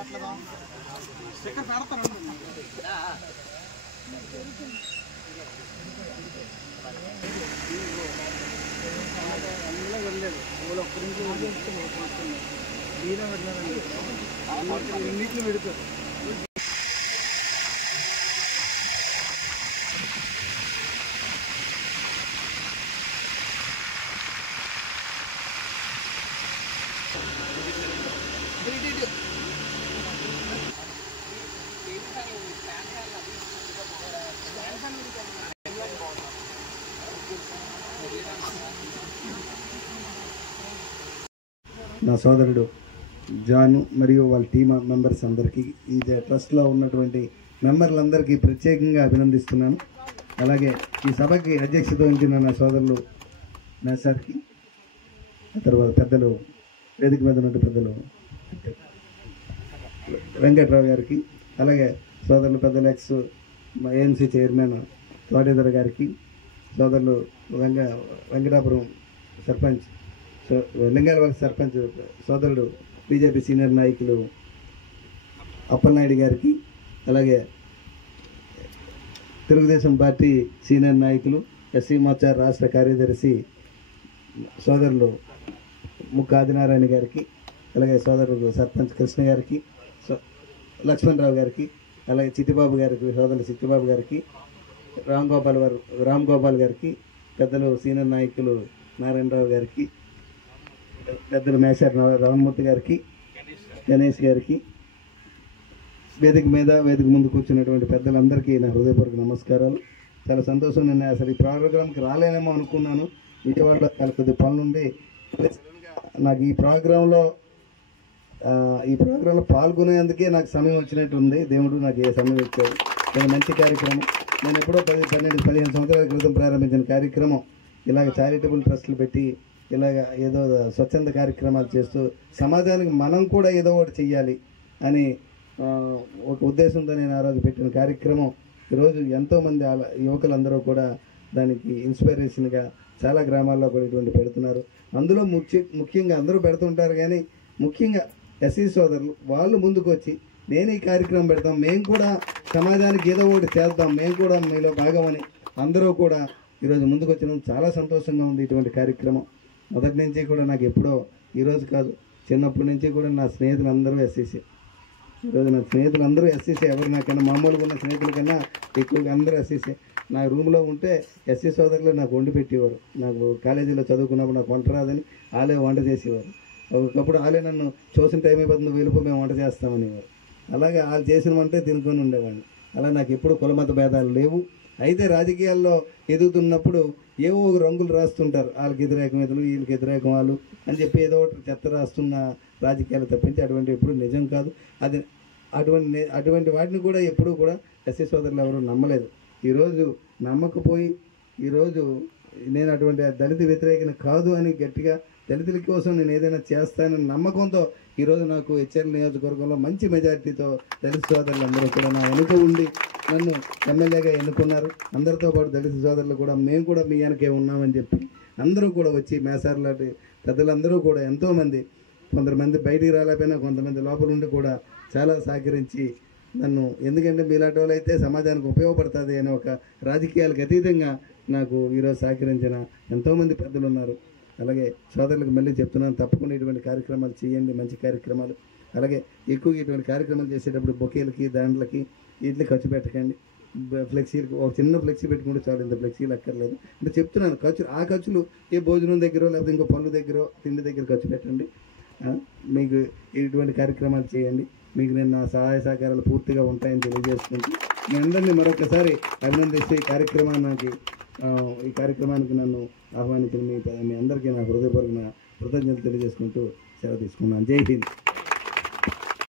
నా సోదరుడు జాను మరియు వాళ్ళ టీమ్ మెంబర్స్ అందరికీ, ఈ ట్రస్ట్లో ఉన్నటువంటి మెంబర్లందరికీ ప్రత్యేకంగా అభినందిస్తున్నాను. అలాగే ఈ సభకి అధ్యక్షత వహించిన నా సోదరులు మేసార్కి, తర్వాత పెద్దలు, వేదిక మీద ఉన్న పెద్దలు వెంకట్రావు గారికి, అలాగే సోదరులు పెద్దలు ఎక్స్ ఏఎంసీ చైర్మన్ తోటేదర్ గారికి, సోదరులు వెంకటాపురం సర్పంచ్ లింగాలవరం సర్పంచ్ సోదరుడు బీజేపీ సీనియర్ నాయకులు అప్పలనాయుడు గారికి, అలాగే తెలుగుదేశం పార్టీ సీనియర్ నాయకులు ఎస్సీ మోర్చా రాష్ట్ర కార్యదర్శి సోదరులు ముక్క ఆదినారాయణ గారికి, అలాగే సోదరుడు సర్పంచ్ కృష్ణ గారికి, లక్ష్మణరావు గారికి, అలాగే చిట్టిబాబు గారికి, సోదరులు చిట్టిబాబు గారికి, రామ్ గోపాల్ గారికి, పెద్దలు సీనియర్ నాయకులు నారాయణరావు గారికి, పెద్దలు మేషార్ రామమూర్తి గారికి, గణేష్ గారికి, వేదిక ముందు కూర్చున్నటువంటి పెద్దలందరికీ నా హృదయపూర్వక నమస్కారాలు. చాలా సంతోషం. నేను అసలు ఈ ప్రోగ్రాంకి రాలేనేమో అనుకున్నాను. విజయవాడలో చాలా కొద్ది పనులుండి నాకు ఈ ప్రోగ్రాంలో పాల్గొనేందుకే నాకు సమయం వచ్చినట్టు ఉంది. దేవుడు నాకు ఏ సమయం ఇచ్చాడు. చాలా మంచి కార్యక్రమం. నేను ఎప్పుడో 12-15 సంవత్సరాల క్రితం ప్రారంభించిన కార్యక్రమం ఇలాగ చారిటబుల్ ట్రస్టులు పెట్టి ఇలాగ ఏదో స్వచ్ఛంద కార్యక్రమాలు చేస్తూ సమాజానికి మనం కూడా ఏదో ఒకటి చెయ్యాలి అని ఒక ఉద్దేశంతో నేను ఆ రోజు పెట్టిన కార్యక్రమం ఈరోజు ఎంతోమంది యువకులందరూ కూడా దానికి ఇన్స్పిరేషన్గా చాలా గ్రామాల్లో కూడా ఇటువంటి పెడుతున్నారు. అందులో ముఖ్యంగా అందరూ పెడుతుంటారు, కానీ ముఖ్యంగా ఎస్సీ సోదరులు వాళ్ళు ముందుకు వచ్చి నేను ఈ కార్యక్రమం పెడతాం, మేము కూడా సమాజానికి ఏదో ఒకటి చేద్దాం, మేము కూడా మీలో భాగమని అందరూ కూడా ఈరోజు ముందుకు వచ్చిన చాలా సంతోషంగా ఉంది. ఇటువంటి కార్యక్రమం మొదటి నుంచి కూడా నాకు ఎప్పుడో ఈరోజు కాదు, చిన్నప్పటి నుంచి కూడా నా స్నేహితులందరూ ఎస్సీసీ. ఈరోజు నా స్నేహితులందరూ ఎస్సీసీ. ఎవరు నాకన్నా మామూలుగా ఉన్న స్నేహితుల కన్నా ఎక్కువగా అందరూ ఎస్సీసీ. నా రూమ్లో ఉంటే ఎస్సీ సోదరులు నాకు వండి పెట్టేవారు. నాకు కాలేజీలో చదువుకున్నప్పుడు నాకు వంట రాదని వాళ్ళే వంట చేసేవారు. ఒకప్పుడు వాళ్ళే నన్ను చూసిన టైం అయిపోతుంది, వెళ్ళిపో మేము వంట చేస్తామనేవారు. అలాగే వాళ్ళు చేసిన వంటే తినుకొని ఉండేవాడిని. అలా నాకు ఎప్పుడు కులమత భేదాలు లేవు. అయితే రాజకీయాల్లో ఎదుగుతున్నప్పుడు ఏవో రంగులు రాస్తుంటారు, వాళ్ళకి వ్యతిరేకం ఇతరులు, వీళ్ళకి వ్యతిరేకం వాళ్ళు అని చెప్పి ఏదో ఒకటి చెత్త రాస్తున్న రాజకీయాలు తప్పించి అటువంటి ఎప్పుడు నిజం కాదు. అది అటువంటి వాటిని కూడా ఎప్పుడూ కూడా ఎస్సీ సోదరులు ఎవరు నమ్మలేదు. ఈరోజు నమ్మకపోయి ఈరోజు నేను అటువంటి దళిత వ్యతిరేకన కాదు అని గట్టిగా దళితుల కోసం నేను ఏదైనా చేస్తానని నమ్మకంతో ఈరోజు నాకు హెచ్ఎల్ నియోజకవర్గంలో మంచి మెజార్టీతో దళిత సోదరులు అందరూ కూడా నా వెనుక ఉండి నన్ను ఎమ్మెల్యేగా ఎన్నుకున్నారు. అందరితో పాటు దళిత సోదరులు కూడా మేము కూడా మీ వెనకే ఉన్నామని చెప్పి అందరూ కూడా వచ్చి మేసార్ లాంటి పెద్దలందరూ కూడా ఎంతోమంది, కొంతమంది బయటికి రాలేకపోయినా కొంతమంది లోపల ఉండి కూడా చాలా సహకరించి నన్ను, ఎందుకంటే మీలాంటి వాళ్ళు అయితే సమాజానికి ఉపయోగపడుతుంది అనే ఒక రాజకీయాలకు అతీతంగా నాకు ఈరోజు సహకరించిన ఎంతోమంది పెద్దలు ఉన్నారు. అలాగే సోదరులకు మళ్ళీ చెప్తున్నాను, తప్పకుండా ఇటువంటి కార్యక్రమాలు చేయండి, మంచి కార్యక్రమాలు. అలాగే ఎక్కువగా ఇటువంటి కార్యక్రమాలు చేసేటప్పుడు బొకేలకి దాంట్లకి వీటికి ఖర్చు పెట్టకండి. ఫ్లెక్సీలకు ఒక చిన్న ఫ్లెక్సీ పెట్టుకుంటే చాలు, ఇంత ఫ్లెక్సీలు అక్కర్లేదు అంటే చెప్తున్నాను. ఆ ఖర్చులు ఏ భోజనం దగ్గర లేకపోతే ఇంకో పళ్ళు దగ్గర తిండి దగ్గర ఖర్చు పెట్టండి. మీకు ఇటువంటి కార్యక్రమాలు చేయండి. మీకు నేను నా సహాయ సహకారాలు పూర్తిగా ఉంటాయని తెలియజేసుకుంటూ మీ అందరినీ మరొకసారి అభినందిస్తూ ఈ కార్యక్రమానికి నన్ను ఆహ్వానించిన మీ అందరికీ నా హృదయపూర్వక కృతజ్ఞతలు తెలియజేసుకుంటూ సెలవు తీసుకున్నాను. జై హింద్.